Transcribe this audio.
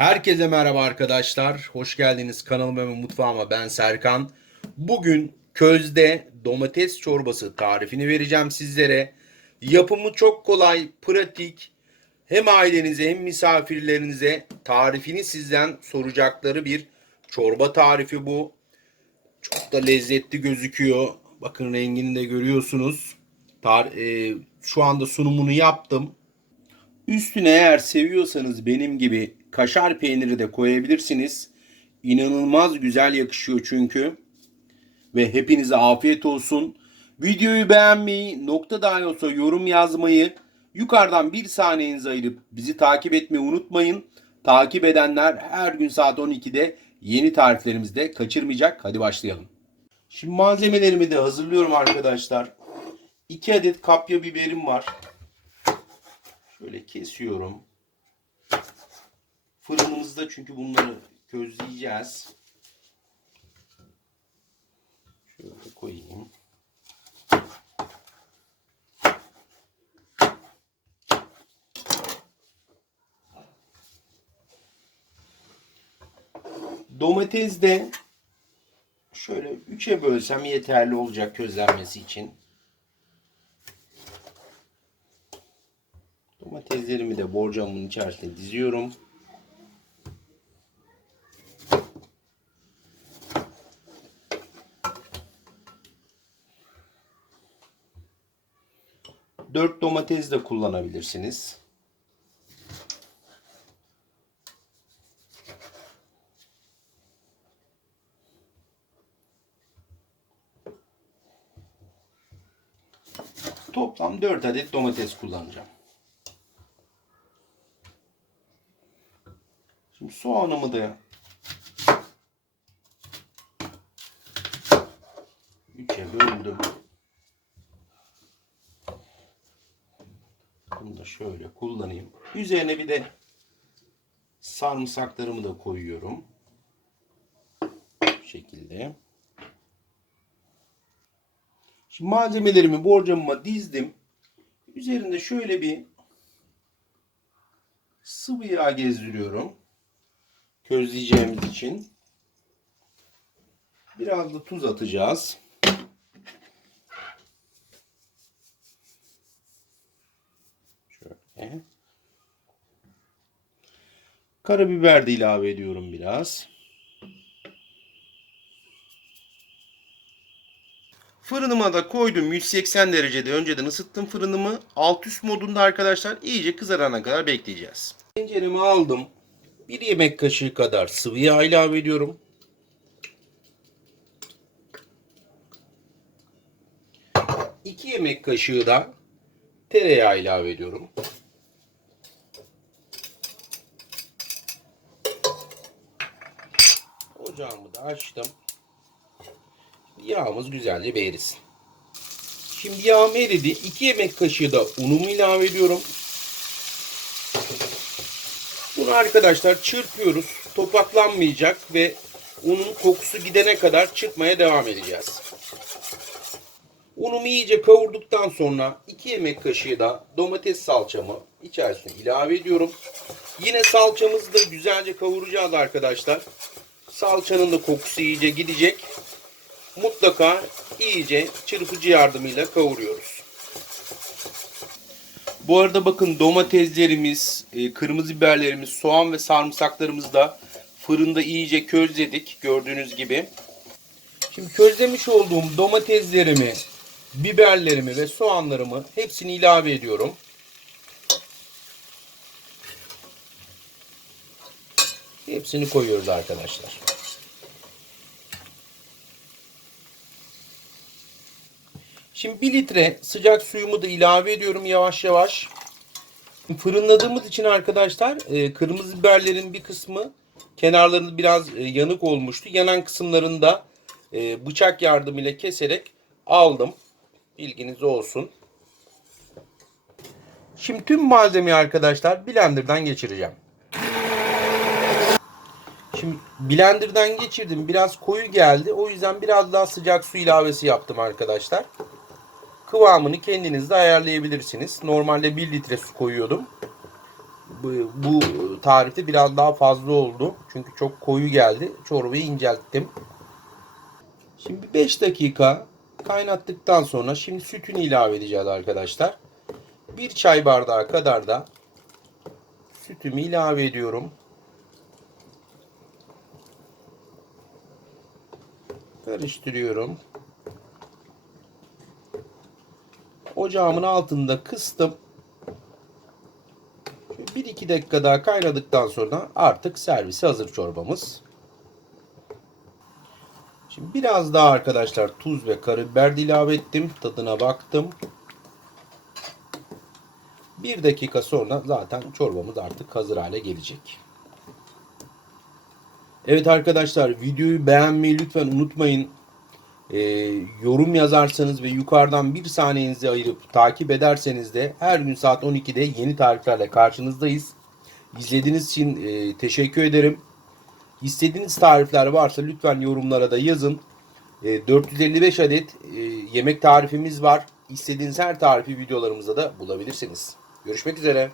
Herkese merhaba arkadaşlar. Hoş geldiniz kanalıma ve mutfağıma. Ben Serkan. Bugün közde domates çorbası tarifini vereceğim sizlere. Yapımı çok kolay, pratik. Hem ailenize hem misafirlerinize tarifini sizden soracakları bir çorba tarifi bu. Çok da lezzetli gözüküyor. Bakın rengini de görüyorsunuz. Şu anda sunumunu yaptım. Üstüne eğer seviyorsanız benim gibi kaşar peyniri de koyabilirsiniz. İnanılmaz güzel yakışıyor çünkü. Ve hepinize afiyet olsun. Videoyu beğenmeyi, nokta dahi olsa yorum yazmayı, yukarıdan bir saniyenizi ayırıp bizi takip etmeyi unutmayın. Takip edenler her gün saat 12'de yeni tariflerimizde kaçırmayacak. Hadi başlayalım. Şimdi malzemelerimi de hazırlıyorum arkadaşlar. 2 adet kapya biberim var. Şöyle kesiyorum. Fırınımızda çünkü bunları közleyeceğiz. Şöyle koyayım. Domates de şöyle 3'e bölsem yeterli olacak közlenmesi için. Domateslerimi de borcamın içerisine diziyorum. Dört domates de kullanabilirsiniz. Toplam 4 adet domates kullanacağım. Şimdi soğanımı da 3'e böldüm. Bunu da şöyle kullanayım. Üzerine bir de sarımsaklarımı da koyuyorum. Bu şekilde. Şimdi malzemelerimi borcamıma dizdim. Üzerinde şöyle bir sıvı yağ gezdiriyorum. Közleyeceğimiz için. Biraz da tuz atacağız. Şöyle. Karabiber de ilave ediyorum biraz. Fırınıma da koydum 180 derecede. Önceden ısıttım fırınımı. Alt üst modunda arkadaşlar iyice kızarana kadar bekleyeceğiz. Tenceremi aldım. 1 yemek kaşığı kadar sıvı yağ ilave ediyorum. 2 yemek kaşığı da tereyağı ilave ediyorum. Ocağımı da açtım. Yağımız güzelce bir erisin. Şimdi yağım eridi. 2 yemek kaşığı da unumu ilave ediyorum. Bunu arkadaşlar çırpıyoruz. Topaklanmayacak ve unun kokusu gidene kadar çırpmaya devam edeceğiz. Unumu iyice kavurduktan sonra 2 yemek kaşığı da domates salçamı içerisine ilave ediyorum. Yine salçamızı da güzelce kavuracağız arkadaşlar. Salçanın da kokusu iyice gidecek. Mutlaka iyice çırpıcı yardımıyla kavuruyoruz. Bu arada bakın domateslerimiz, kırmızı biberlerimiz, soğan ve sarımsaklarımızı da fırında iyice közledik gördüğünüz gibi. Şimdi közlemiş olduğum domateslerimi, biberlerimi ve soğanlarımı hepsini ilave ediyorum. Hepsini koyuyoruz arkadaşlar. Şimdi 1 litre sıcak suyumu da ilave ediyorum yavaş yavaş. Fırınladığımız için arkadaşlar kırmızı biberlerin bir kısmı kenarları biraz yanık olmuştu. Yanan kısımlarını da bıçak yardımıyla keserek aldım. Bilginiz olsun. Şimdi tüm malzemeyi arkadaşlar blenderdan geçireceğim. Şimdi blenderdan geçirdim. Biraz koyu geldi. O yüzden biraz daha sıcak su ilavesi yaptım arkadaşlar. Kıvamını kendiniz de ayarlayabilirsiniz. Normalde 1 litre su koyuyordum. bu tarifte biraz daha fazla oldu. Çünkü çok koyu geldi. Çorbayı incelttim. Şimdi 5 dakika kaynattıktan sonra şimdi sütünü ilave edeceğiz arkadaşlar. 1 çay bardağı kadar da sütümü ilave ediyorum. Karıştırıyorum. Ocağımın altında kıstım. 1-2 dakika daha kaynadıktan sonra artık servise hazır çorbamız. Şimdi biraz daha arkadaşlar tuz ve karabiber de ilave ettim. Tadına baktım. 1 dakika sonra zaten çorbamız artık hazır hale gelecek. Evet arkadaşlar, videoyu beğenmeyi lütfen unutmayın. Yorum yazarsanız ve yukarıdan bir saniyenizi ayırıp takip ederseniz de her gün saat 12'de yeni tariflerle karşınızdayız. İzlediğiniz için teşekkür ederim. İstediğiniz tarifler varsa lütfen yorumlara da yazın. 455 adet yemek tarifimiz var. İstediğiniz her tarifi videolarımızda da bulabilirsiniz. Görüşmek üzere.